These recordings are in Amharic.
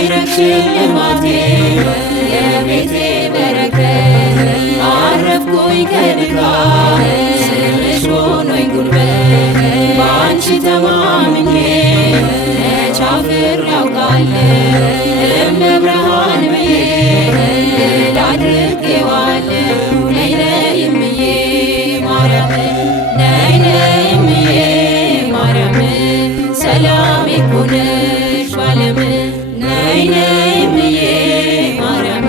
ሽልማቴ የቤቴ በረከት አረፍኩኝ ከድካም ስምሽ ሆኖኝ ጉልበት በአንቺ ተማምኜ መች አፍሬ አውቃለሁ እመብርሃን ብዬ ድል አድርጌዋለሁ። ነይ ነይ እምዬ ማርያም ነይ ነይ እምዬ ማርያም ሰላም እኮ ነሽ ባለም ነይ ነይ እምዬ ማርያም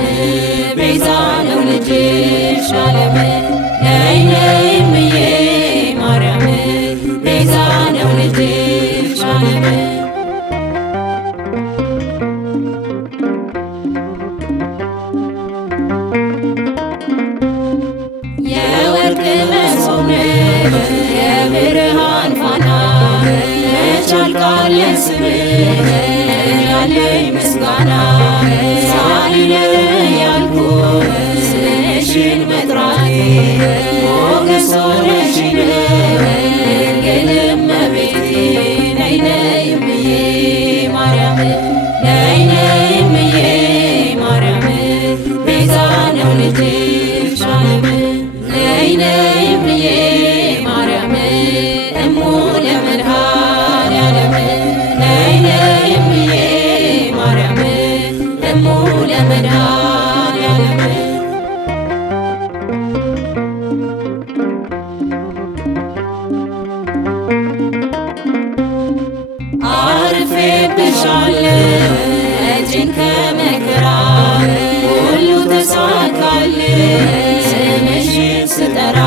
ቤዛ ነው ልጅሽ ዓለም ነይ ነይ እምዬ ማርያም ቤዛ ነው ልጅሽ ዓለም የወርቅ መሶብ ነሽ የብርሃን ፋና መች ያልቃል ስምሽ ያለኝ ምስጋና ሳልለይ ያልኩት ስምሽን መጥራቴ ሞገስ ሆነሽኝ ድንግል እመቤቴ ነይ ነይ እምዬ ማርያም ነይ ነይ እምዬ ማርያም ቤዛ ነው ልጅሽ ዓለም ነይ ነይ እምዬ ማርያም እሙ ለመድኃኔዓለም ነይ ነይ እምዬ ማርያም እሙ ለመድኃኔዓለም አርፌብሻለሁ እጄን ከመከራ ሁሉ ተሳካልኝ ስምሽን ስጠራ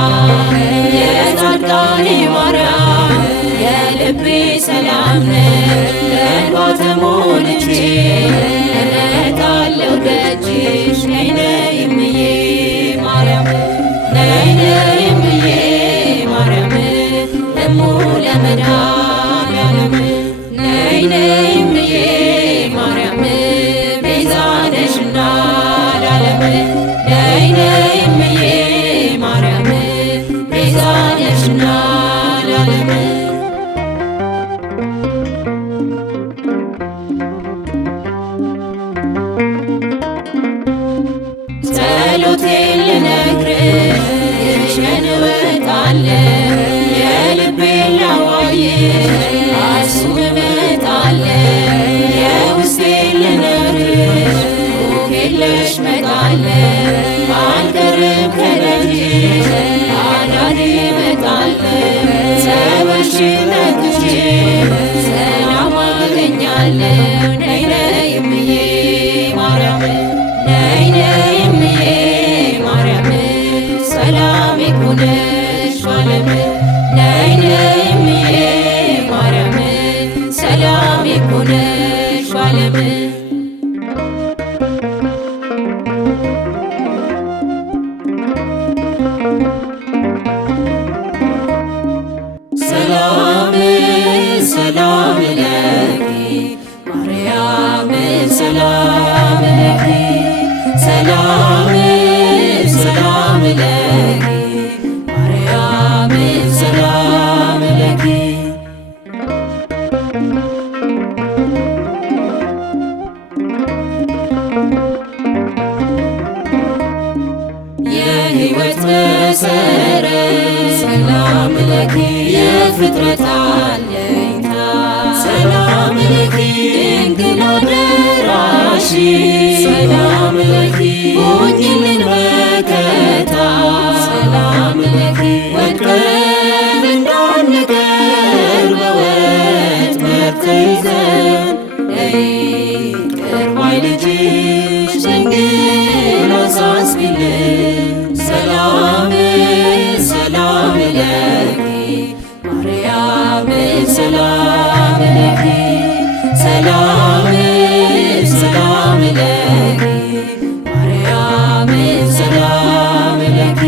የጻድቃኔ ማርያም የልቤ ሰላም ነሽ በእንባ ተሞልቼ እመጣለሁ ደጅሽ ነይ ነይ እምዬ ማርያም ነይ ነይ እምዬ ማርያም እሙ ለመድኃኔዓለም ነይ ነይ እምዬ ማርያም ቤዛ ነሽና ለዓለም ነይ ነይ እምዬ ማርያም ቤዛ ነሽና ለዓለም ጸሎቴን ልነግርሽ ግሸን እወጣለሁ የልቤን ላዋይሽ አክሱም እመጣለሁ የውስጤን ልነግርሽ ሩቅ እመጣለሁ አልቀርም ከደጅሽ አዳሪ እመጣለሁ ጸበልሽን ነክቼ ሰላም አገኛለሁ ነይ ነይ እምዬ ማርያም ነይ ነይ እምዬ ማርያም ሰላም ይኩንሽ ባለም ነይ ነይ እምዬ ማርያም ሰላም ይኩንሽ ባለም ሰላም ሰላም ለኪ ማርያም ሰላም ለኪ ሰላም ሰላም ለኪ ማርያም ሰላም ለኪ የሕይወት መሰረት ሰላም ለኪ የፍጥረት አለኝታ ሰላም ለኪ ድንግል አደራሽ ሰላም ለኪ ሁኚልን መከታ ሰላም ለኪ ወድቀን እንዳንቀር በወጥመድ ተይዘን ይቅር ባይ ልጅሽ ድንግል አሳስቢልን ሰላም ሰላም ለኪ ማርያም ሰላም ለኪ ሰላም ሰላም ለኪ ማርያም ሰላም ለኪ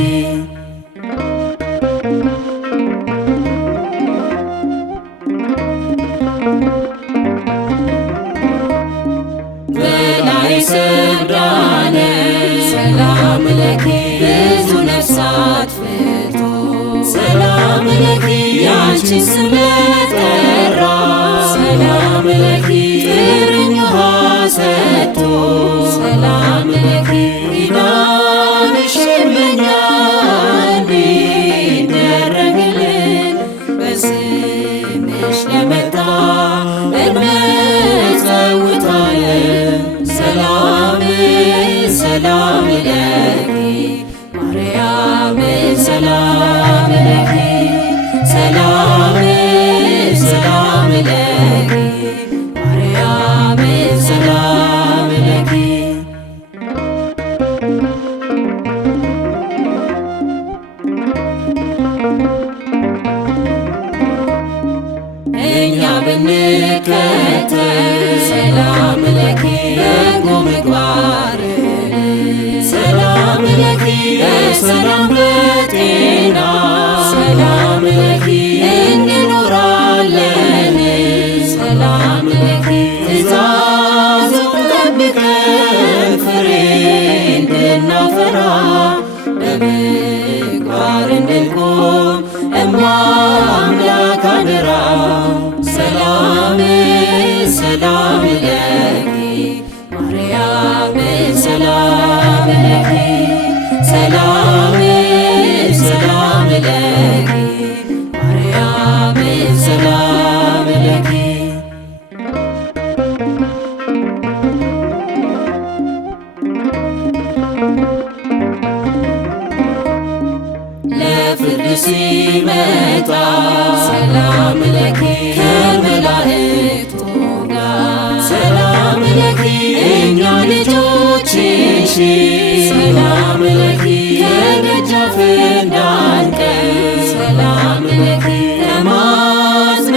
በላይ ሰብዳነ ሰላም ለኪ ብዙ ነፍሳት ፍቶ ሰላም ለኪ ያንቺን ስም ጠራ ሰላም ለኪ ጥርኝ ውሃ እንድንከተል ሰላም ለኪ በጎ ምግባር ሰላም ለኪ በሰላም በጤና ሰላም ለኪ እንኖራለን ሰላም ለኪ ትእዛዙን ጠብቀን ፍሬ እንድናፈራ በምግባር እንድንቆም እማምላክ አደራ ሰላም ሰላም ለኪ ማርያም ሰላም ለኪ ሰላም ሰላም ለኪ ማርያም ሰላም ለኪ ለፍርድ ሲመጣ ሰላም ለኪ ከመላእክቱ ጋር ሰላም ለኪ እኛ ልጆችሽ ሰላም ለኪ ከደጃፍ እንዳንቀር ሰላም ለኪ ተማጽነንብሻል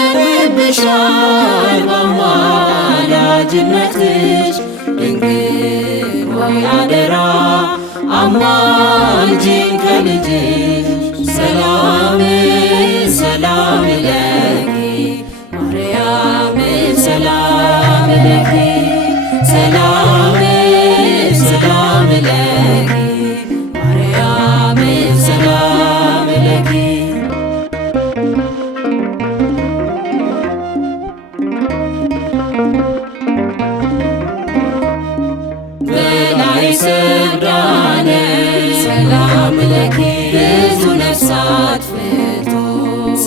በአማላጅነትሽ ድንግል ሆይ አደራ አማልጂን ከልጅሽ ሰላም ሰላም ለኪ ማርያም ሰላም ለኪ ሰላም ሰላም ለኪ ማርያም ሰላም ለኪ በላይ ሰብዳነ ሰላም ለኪ ብዙ ነፍሳት ፍቶ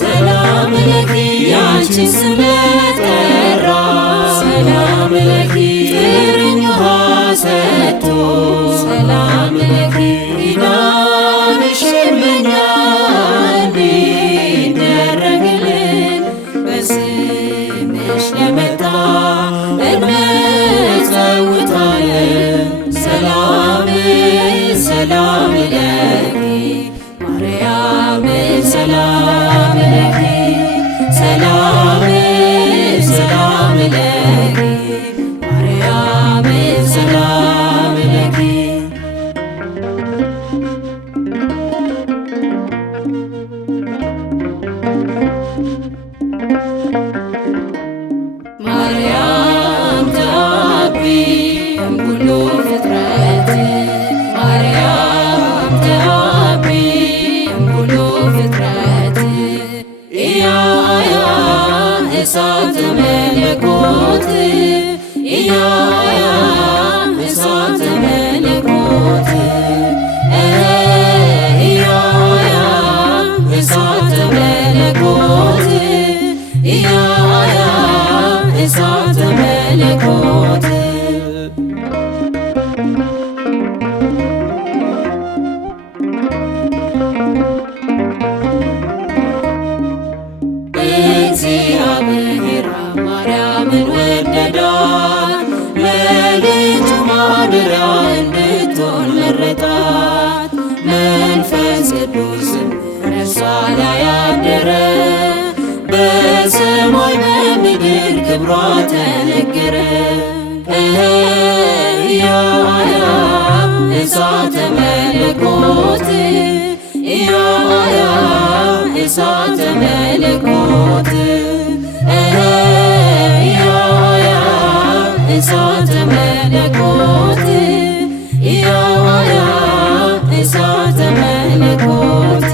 ሰላም ለኪ ያንቺን ስም ለጠራ ሰላም ለኪ ጥርኝ ውሃ ሰጥቶ ሰላም ለኪ ኪዳንሽ ለኛ እንዲደረግልን በስምሽ ለመጣ እንመጸውታለን ሰላም ሰላም ለኪ ማርያም ሰላም ለኪ ሰላም ሰላም ለኪ ማርያም ሰላም ለኪ ማርያም ተአቢ እምኩሉ ፍጥረት ማርያም ተአቢ እምኩሉ ፍጥረት ኢያያ እሳተ መለኮት ኢያያ እሳተ መለኮት ኢያያ እሳተ መለኮት ኢያያ እሳተ መለኮት እግዚአብሔር ማርያምን ወደዳት ለልጁ ማደሪያ እንድትሆን መረጣት መንፈስ ቅዱስም በእርሷ ላይ አደረ በሰማይ በምድር ክብሯ ተነገረ ኢያያ እሳተ መለኮት ኢያያ እሳተ መለኮት ኢያያ እሳተ መለኮት ኢያያ እሳተ መለኮት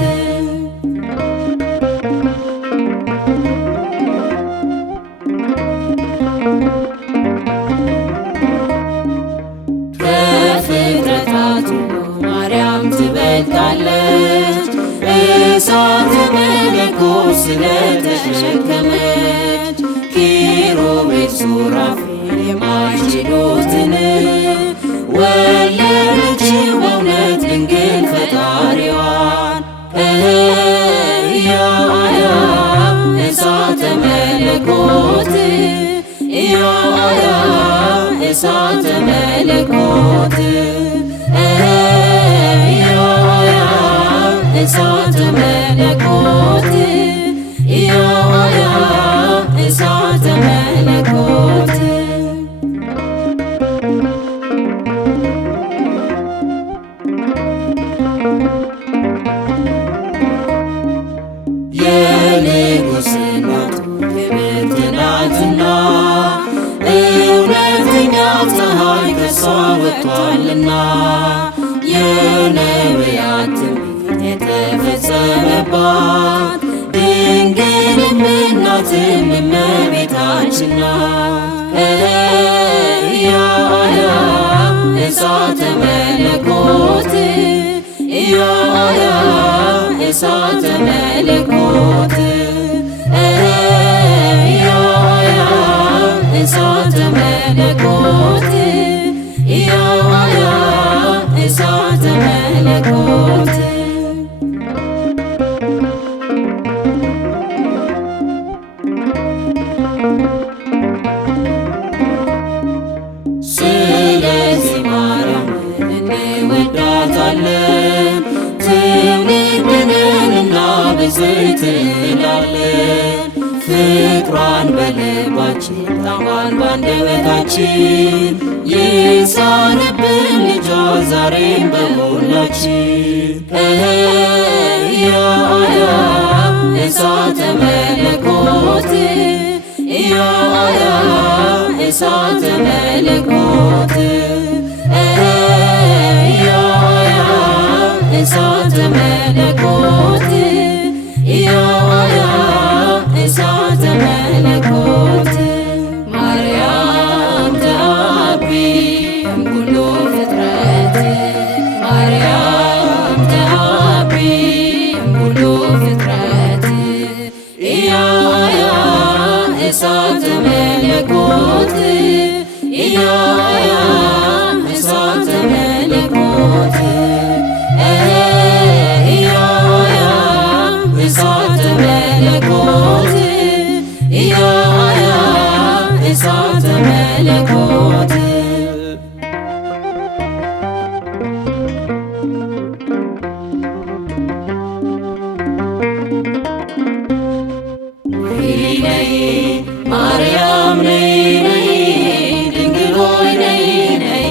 ከፍጥረታት ሁሉ ማርያም ትበልጣለች እሳተ መለኮት ስለተሸከመች ኪሩቤል ሱራፌል የማይችሉትን ወለደችው በእውነት ድንግል ፈጣሪዋን ኢያያ እሳተ መለኮት ኢያያ እሳተ መለኮት ኢያያ እሳተ መለኮት ኢያያ እሳተ የሕይወት ፀሐይ ከሷ ወጥቷልና የነቢያት ትንቢት የተፈጸመባት ድንግልም እናትም እመቤታችን ናት። ኢያያ እሳተ መለኮት ኢያያ እሳተ መለኮት ኢያያ እሳተ መለኮት ኢያያ እሳተ መለኮት ስለዚህ ማርያምን እንወዳታለን ትውልድነንና ብፅዕት እንላለን። ፍቅሯን በልባችን ጣዕሟን ባንደበታችን ይሳርብን ልጇ ዛሬም በሁላችን። ኢያያ እሳተ መለኮት ኢያያ እሳተ መለኮት ኢያያ እሳተ መለኮት ኢያያ እሳተ መለኮት ማርያም ተአቢ እምኩሉ ፍጥረት ማርያም ተአቢ እምኩሉ ፍጥረት ኢያያ እሳተ መለኮት ኢያያ እሳተ መለኮት ኢያያ እሳተ መለኮት ኢያያ እሳተ መለኮት ነይ ማርያም ነይ ነይ ድንግል ሆይ ነይ ነይ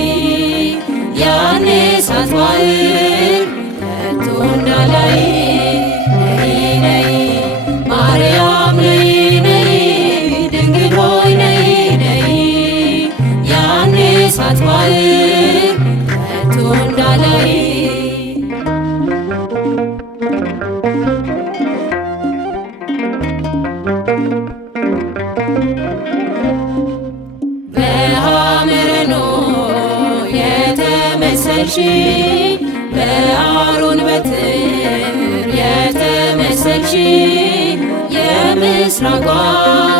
ያኔ ሳትባህር ከቶ እንዳላይ ነይ ነይ ማርያም ነይ ነይ ድንግል ሆይ ነይ ነይ ያኔ ሳትባህር ከቶ እንዳላይ በሐመረኖ የተመሰልሽ በአሮን በትር የተመሰልሽ የምስራቋ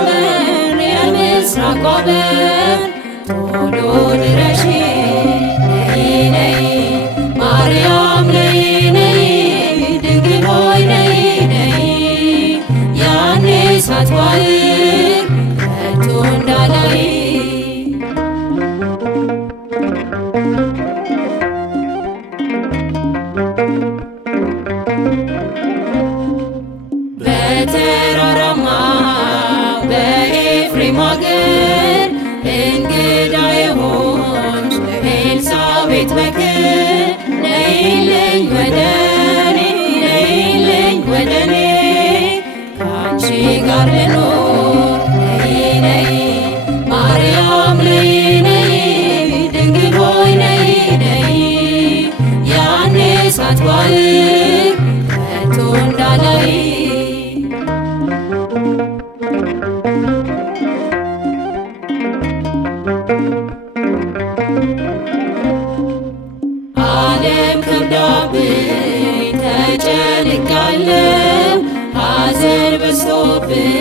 በር የምስራቋ በር ቶሎ ድረሺ ነይ ነይ ማርያም ነይ ነይ ድንግል ሆይ ነይ ነይ ያኔ ሳትባህር ከቶ እንዳላይ በተራራማ በኤፍሬም አገር እንግዳ የሆንሽ ኤልሳቤጥ በክር ነይልኝ ወደኔ ነይልኝ ወደኔ ከአንቺ ጋር ልኖር ነይ ነይ ማርያም ነይ ነይ ድንግል ሆይ ነይ ነይ ያኔ ሳትባህር ከቶ እንዳላይ ዓለም ከብዳብኝ ተጨንቃለሁ ሐዘን በዝቶብኝ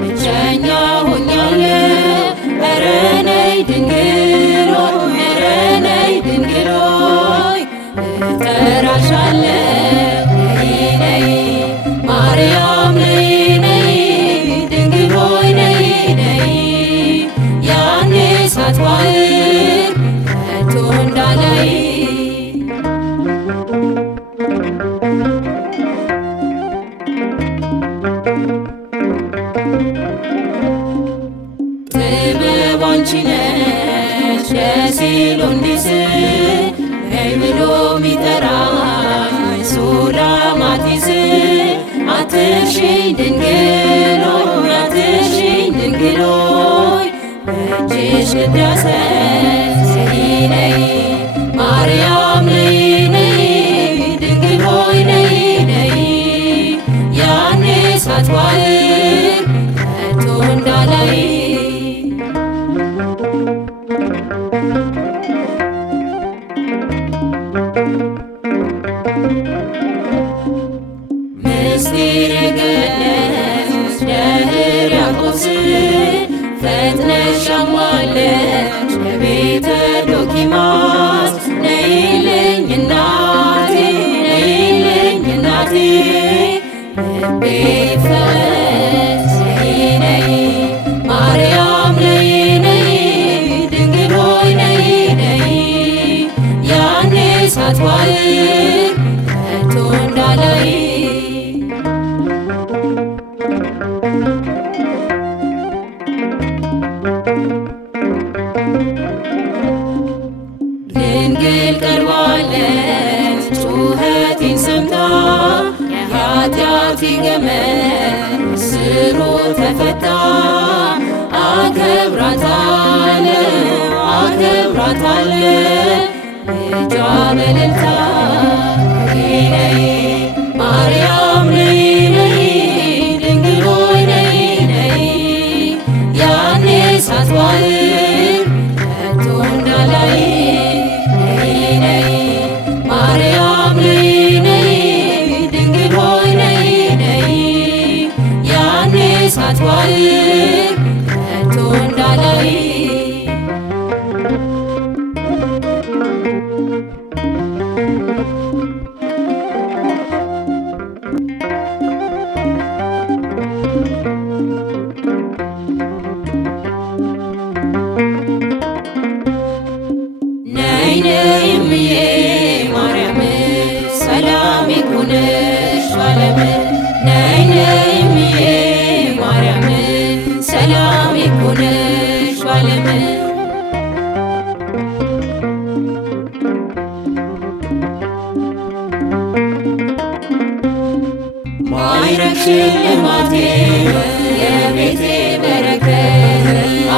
ብቸኛ ሆኛለሁ። ኧረ ነይ ድንግል ሆይ ኧረ ነይ ድንግል ሆይ እጠራሻለሁ ነይ ነይ ማርያም ነይ ነይ ድንግል ሆይ ነይ ነይ ያኔ ሳትባህር ከቶ እንዳላይ ጥበብ አንቺ ነሽ ደስ ይለው እንዲስቅ ነይ ብሎ ሚጠራኝ ሱላማጢስ አትርሺኝ ድንግል ሆይ አትርሺኝ ድንግል ሆይ በእጅሽ በፊትሽ ልዳሰስ ነይ ማርያም ነይ ነይ ድንግል ሆይ ነይ ነይ ያኔ ሳትዋልድ ከቶ እንዳላይ ምስጢር የገለጽሽ ደብረ ያቆስ ፈጥነሽ አሟለሽ ለቤተ ዶኪማስ ነይልኝ እናቴ ነይልኝ እናቴ ልቤ ይፈወስ ነይ ነይ ማርያም ነይ ነይ ድንግል ሆይ ነይ ነይ ያኔ ሳትዋልድ ከቶ እንዳላይ ድንግል ቀርባለች ጩኸቴን ሰምታ የኃጢአቴ ገመድ እስሩ ተፈታ አከብራታለሁ ልጇ በእልልታ ነይ ነይ ማርያም ነይ ነይ ድንግል ሆይ ነይ ነይ ያኔ ሳትዋልድ ከቶ እንዳላይ ነይ ነይ ማርያም ነይ ነይ ድንግል ሆይ ነይ ነይ ያኔ ሳትዋልድ ከቶ እንዳላይ ነይ ነይ እምዬ ማርያም ሰላም ይኩንሽ ባለም ነይ ነይ እምዬ ማርያም ሰላም ይኩንሽ ባለም ማዕረግ ሽልማቴ የቤቴ በረከት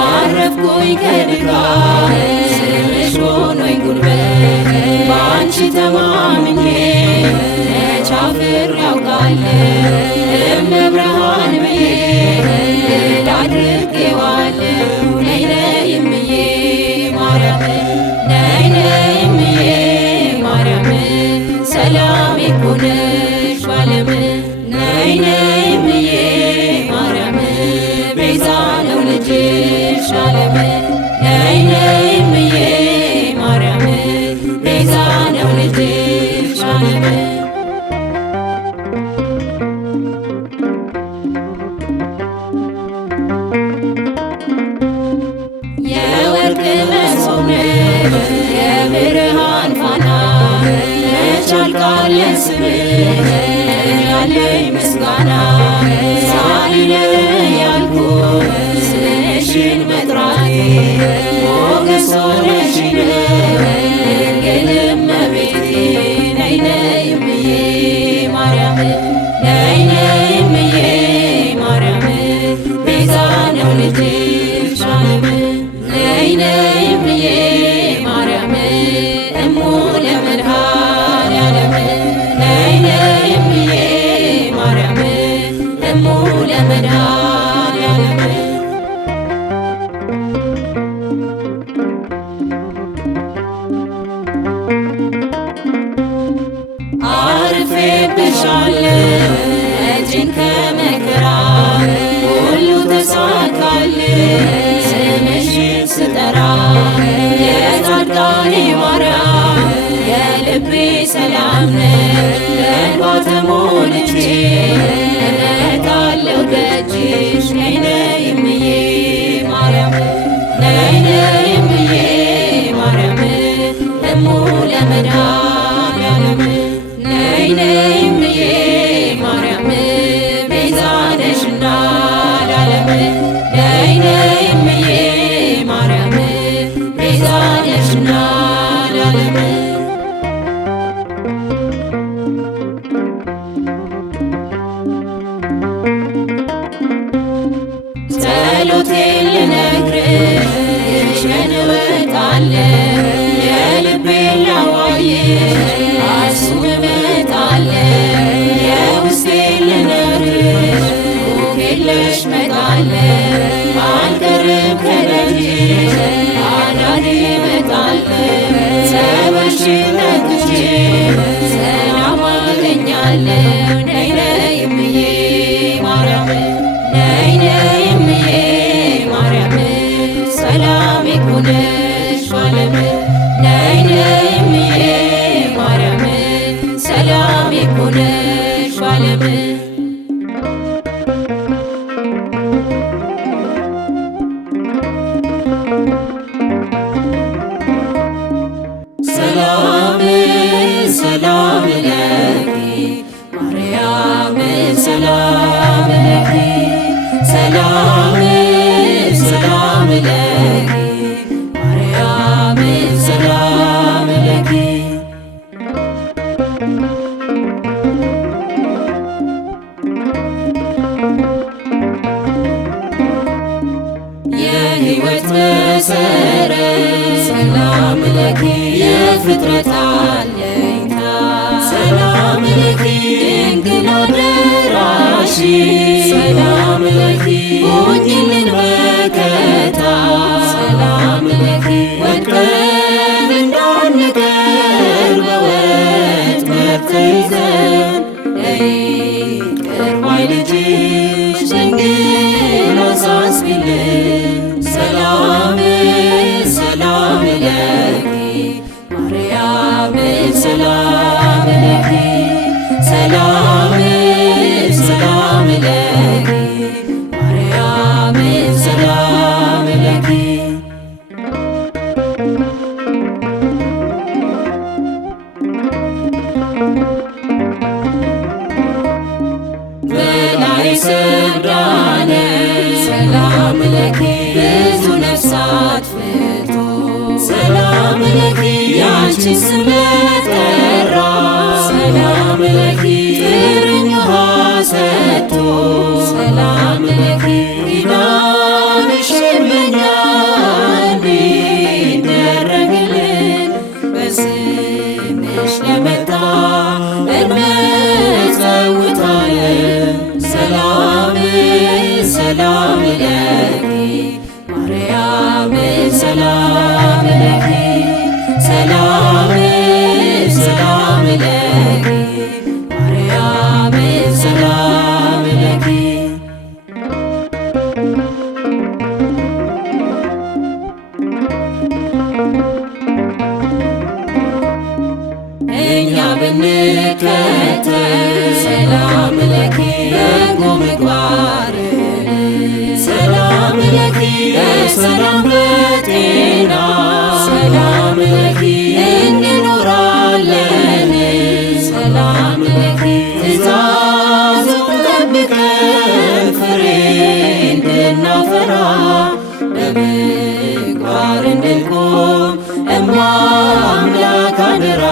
አረፍኩኝ ከድካም ስምሽ ሆኖኝ ጉልበት በአንቺ ተማምኜ መች አፍሬ አውቃለሁ እመብርሃን ብዬ ድል አድርጌዋለሁ ነይ ነይ እምዬ ማርያም ነይ ነይ እምዬ ማርያም ሰላም ይኩንሽ ባለም ነይ ነይ እምዬ ማርያም ቤዛ ነው ልጅሽ ዓለም ነይ ነይ እምዬ ማርያም ቤዛ ነው ልጅሽ ዓለም የወርቅ መሶብ ነሽ የብርሃን ፋና መች ያልቃል ስምሽ ያለኝ ምስጋና ሳይለኝ ያልኩት ስምሽን መጥራቴ ሞገስ ሆነሽኝ ድንግል እመቤቴ ነይ ነይ እምዬ ማርያም ነይ ነይ እምዬ ማርያም ቤዛ ነው ልጅሽ ዓለም ነይ ነይ እምዬ ማርያም እሙ ለመድኃኔዓለም ነይ ነይ እምዬ ማርያም እሙ ለመድኃኔዓለም አርፌብሻለሁ እጅን ከመከራ ሁሉ ተሳካልኝ ስምሽን ስጠራ የጻድቃኔ ማርያም የልቤ ሰላም ነሽ በእንባ ተሞልቼ እመጣለሁ ደጅሽ ነይ ነይ እምዬ ማርያም ነይ ነይ እምዬ ማርያም እሙ ለመድኃኔዓለም ነይ ነይ እምዬ ማርያም ቤዛ ነሽና ለዓለም ነይ ነይ እምዬ ማርያም ቤዛ ነሽና ለዓለም ጸሎቴን ልነግርሽ ነሽ ባለም ነይ ነይ እምዬ ማርያም ሰላም እኮ ነሽ ባለም ሰላም ሰላም ለኪ ማርያም ሰላም ለኪ ሰላም ሰላም ለኪ ማርያም ሰላም ለኪ የሕይወት መሰረት ሰላም ለኪ የፍጥረት አለኝታ ሰላም ለኪ ድንግል አደራሽ ሰላም ለኪ ሁኚልን መከታ ሰላም ለኪ ወድቀን እንዳንቀር በወጥመድ ተይዘን ይቅር ባይ ልጅሽ ድንግል አሳስቢልን ሰላም ሰላም ለኪ ማርያም ሰላም ለኪ ሰላም ሰላም ለኪ ማርያም ሰላም ለኪ በላይ ሰብዳነ ሰላም ለኪ ብዙ ነፍሳት ፍቶ ሰላም ለኪ ያንቺን ስም ለጠራ ሰላም ለኪ ጥርኝ ውሃ ሰጥቶ ሰላም ለኪ ኪዳንሽን ለእኛ እንዲደረግልን በስምሽ ለመጣ እንመጸውታለን ሰላም ሰላም ለኪ ማርያም ሰላም ለኪ ሰላም ሰላም ለኪ ማርያም ሰላም ለኪ እኛ ብንከተል ሰላም ለኪ በጎ ምግባርን ሰላም ለኪ በሰላም በጤና ሰላም ለኪ እንኖራለን ሰላም ለኪ ትእዛዙን ጠብቀን ፍሬ እንድናፈራ በምግባር እንድንቆም እማምላክ አደራ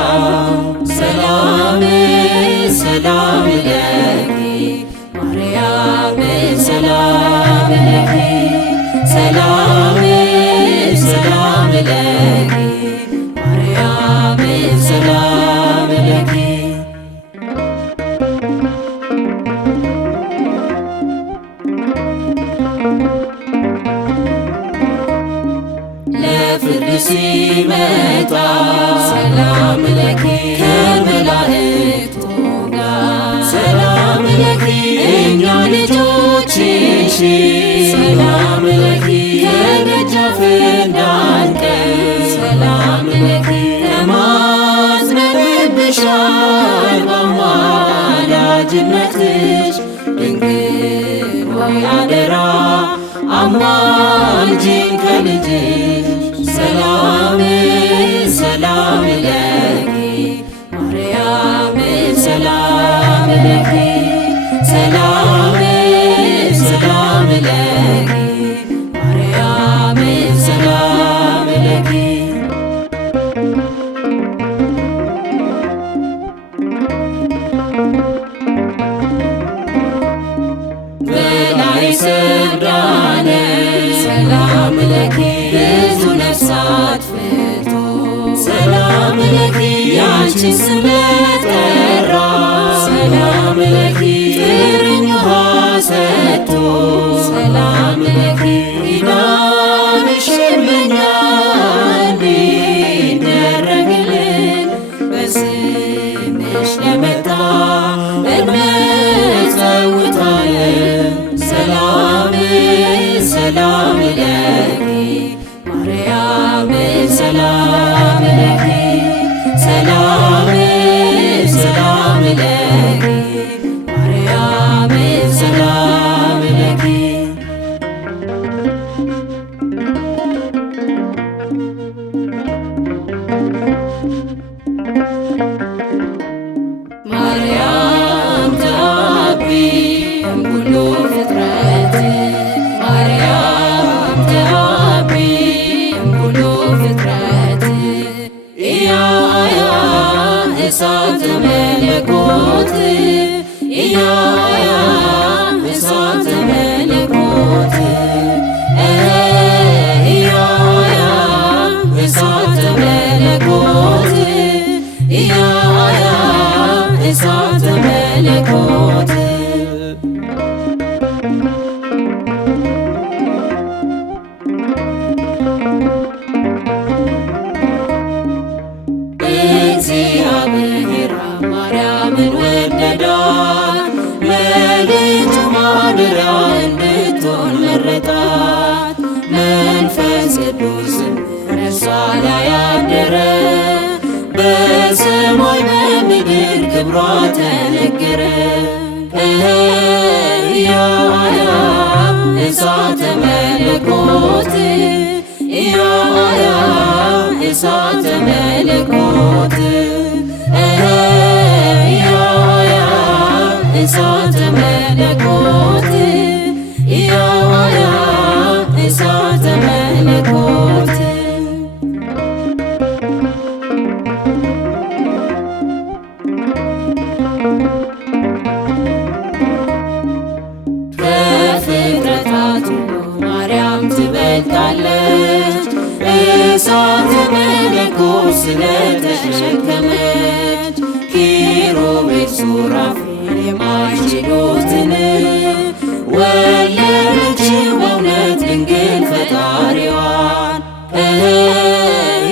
ሰላም ሰላም ለኪ ማርያም ሰላም ለኪ ሰላም ሰላም ለኪ ማርያም ሰላም ለኪ ለፍርድ ሲመጣ ሰላም ለኪ ከመላእክቱ ጋር ሰላም ለኪ እኛ ልጆችሽ ሰላም ለኪ ከደጃፍ እንዳንቀር ሰላም ለኪ ተማጽነንብሻል በአማላጅነትሽ ድንግል ሆይ አደራ አማልጂን ከልጅሽ ሰላም ሰላም ለኪ ማርያም ሰላም ለኪ ሰላም ሰላም ለኪ ማርያም ሰላም ለኪ በላይ ሰብዳነ ሰላም ለኪ ብዙ ነፍሳት ፍቶ ሰላም ለኪ ያንቺን ስም ለጠራ ሰላም ለኪ ጥርኝ ውሃ ሰጥቶ ሰላም ለኪ ኪዳንሽን ለእኛ እንዲደረግልን በስምሽ ለመጣ እንመጸውታለን ሰላም ሰላም ለኪ ማርያም ሰላም ለኪ ሰላም ሰላም ለኪ ማርያም ሰላም ለኪ ማርያም ተአቢ እምኩሉ ፍጥረት ማርያም ተአቢ እምኩሉ ፍጥረት ኢያያ እሳተ መለኮት ኢያያ እሳተ መለኮት ኢያያ እሳተ መለኮት ኢያያ እሳተ መለኮት እግዚአብሔር ማርያምን ወደዳት ለልጁ ማደሪያ እንድትሆን መረጣት መንፈስ ቅዱስም በእርሷ ላይ አደረ በሰማይ በምድር ክብሯ ተነገረ ኢያያ እሳተ መለኮት ኢያያ እሳተ መለኮት ኢያያ እሳተ መለኮት ኢያያ እሳተ መለኮት ከፍጥረታት ሁሉ ማርያም ትበልጣለች እሳተ መለኮት ስለተሸከመች ኪሩቤል ሱራፌል የማይችሉትን ወለደችው በእውነት ድንግል ፈጣሪዋን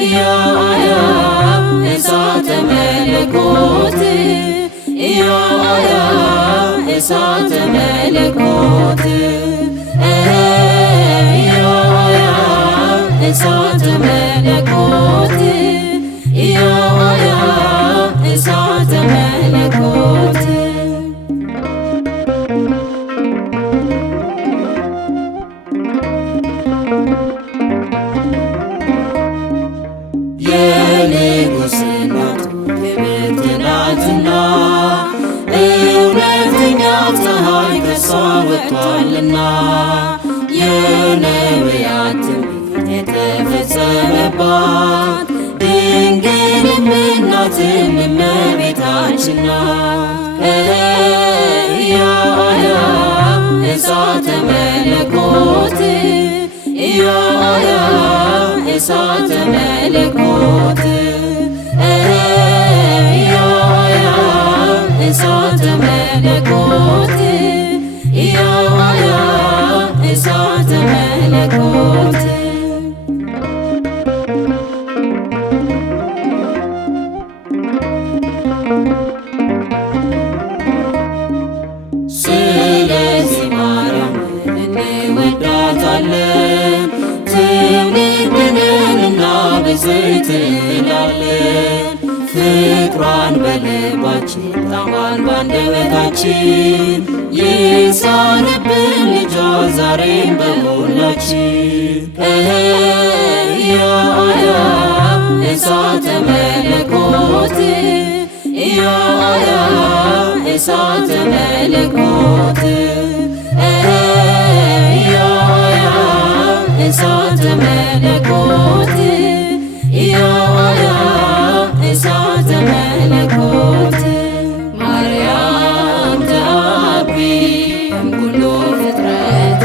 ኢያያ እሳተ መለኮት ኢያያ እሳተ መለኮት ኢያያ እሳተ መለኮት ኢያያ እሳተ መለኮት የንጉሥ እናቱ ክብርት ናትና እውነተኛ ፀሐይ ከሷ ወጥቷልና የነቢያት ትንቢት የተፈጸመባት ድንግልም እናትም እመቤታችን ናት ኢያያ እሳተ መለኮት ኢያያ እሳተ መለኮት ኢያያ እሳተ መለኮት ኢያያ እሳተ መለኮት ስለዚህ ማርያምን እንወዳታለን ትውልድነንና ብፅዕት እንላለን ፍቅሯን በልባችን ጣዕሟን ባንደበታችን ይሳርብን ልጇ ዛሬም በሁላችን ኢያያ እሳተ መለኮት ኢያያ እሳተ መለኮት ኢያያ እሳተ መለኮት ኢያያ እሳተ መለኮት ማርያም ተአቢ እምኩሉ ፍጥረት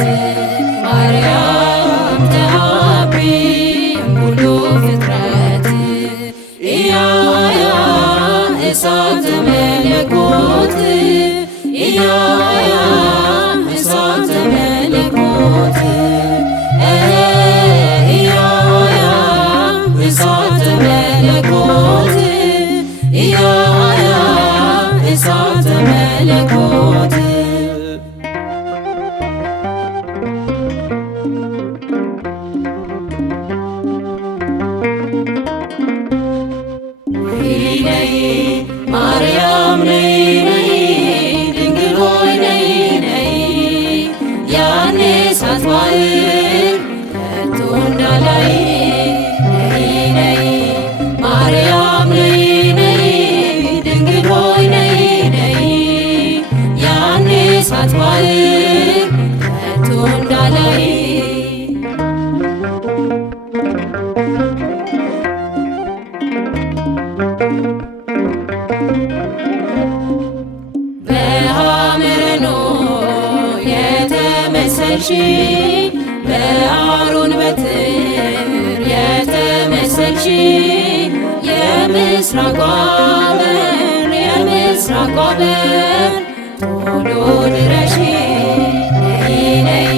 ማርያም ተአቢ እምኩሉ ፍጥረት ኢያያ እሳተ መለኮት ኢያያ እሳተ መለኮት ኢያያ እሳተ ማርያም ነይ ነይ ድንግል ሆይ ነይ ነይ ያኔ ሳትባህር ከቶ እንዳላይ ነይ ነይ ማርያም ነይ ነይ ድንግል ሆይ ነይ ነይ ያኔ ሳትባህር ከቶ እንዳላይ በሐመረኖ የተመሰልሽ በአሮን በትር የተመሰልሽ የምስራቋ በር የምስራቋ በር ቶሎ ድረሺ ነይ ነይ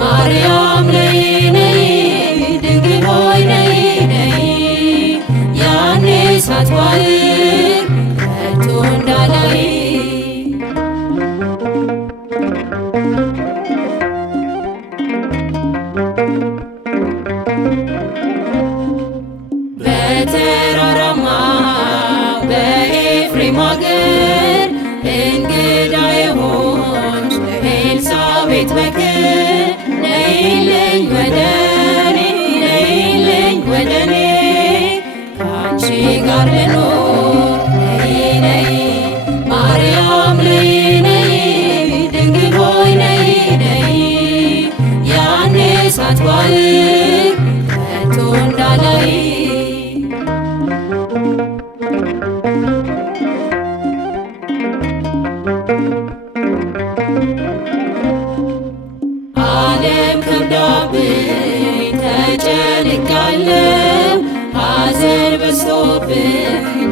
ማርያም ነይ ነይ ድንግል ሆይ ነይ ነይ ያኔ ሳትባህር ከቶ እንዳላይ በተራራማው በኤፍሬም አገር እንግዳ የሆንሽ ኤልሳቤጥ በክር ነይልኝ ወደኔ ነይልኝ ወደኔ ከአንቺ ጋር ልኖር ነይ ነይ ማርያም ነይ ነይ ድንግል ሆይ ነይ ነይ ያኔ ሳትባህር ከቶ እንዳላይ ዓለም ከብዳብኝ ተጨንቃለሁ ሐዘን በዝቶብኝ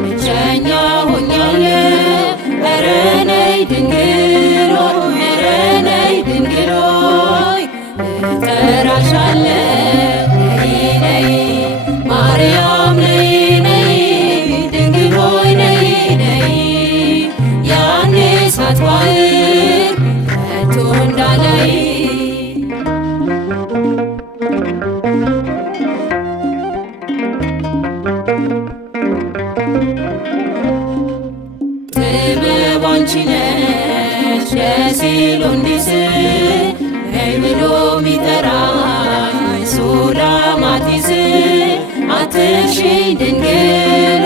ብቸኛ ሆኛለሁ ኧረ ነይ ድንግል ሆይ ኧረ ነይ ድንግል ሆይ እጠራሻለሁ ነይ ነይ ማርያም ነይ ነይ ድንግል ሆይ ነይ ነይ ያኔ ሳትባህር ከቶ እንዳላይ ጥበብ አንቺ ነሽ ደስ ይሎንዲስ ነይ ብሎ ሚጠራኝ ሱላማጢስ አትርሺኝ ድንግል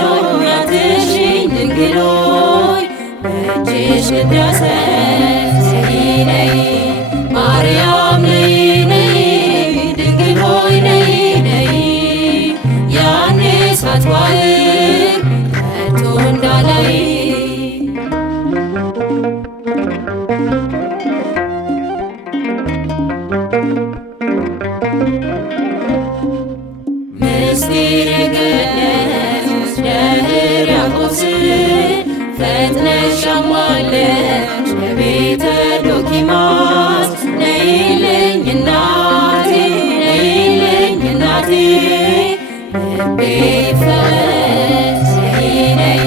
ሆይ አትርሺኝ ድንግል ሆይ በእጅሽ ልዳሰስ ነይ ነይ ማርያም ነይ ነይ ድንግል ሆይ ነይ ነይ ያኔ ሳትባህር ከቶ እንዳላይ ምስጢር የገለጽሽ ደብረ ያዕቆብ ፈጥነሽ አማለድሽ ለቤተ ዶኪማስ ነይልኝ እናቴ ነይልኝ እናቴ ልቤ ይፈወስ ነይ ነይ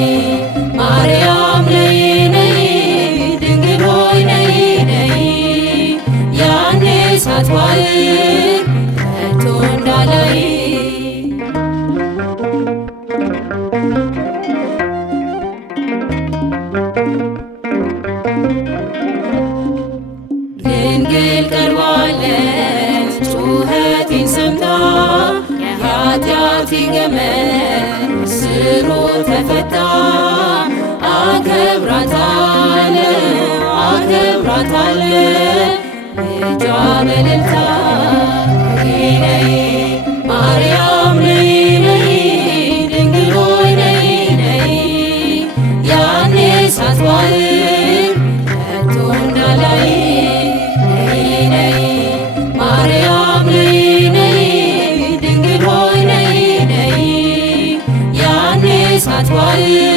ማርያም ነይ ነይ ድንግል ሆይ ነይ ነይ ያኔ ሳትባህር ከቶ እንዳላይ ድንግል ቀርባለች ጩኸቴን ሰምታ የኃጢአቴ ገመድ ስሩ ተፈታ አከብራታለሁ አከብራታለሁ ልጇ በእልልታ ነይ ነይ ማርያም ነይ ነይ ድንግል ሆይ ነይ ነይ ያኔ ሳትባህር ከቶ እንዳላይ ነይ ነይ ማርያም ነይ ነይ ድንግል ሆይ ነይ ነይ ያኔ ሳትባህር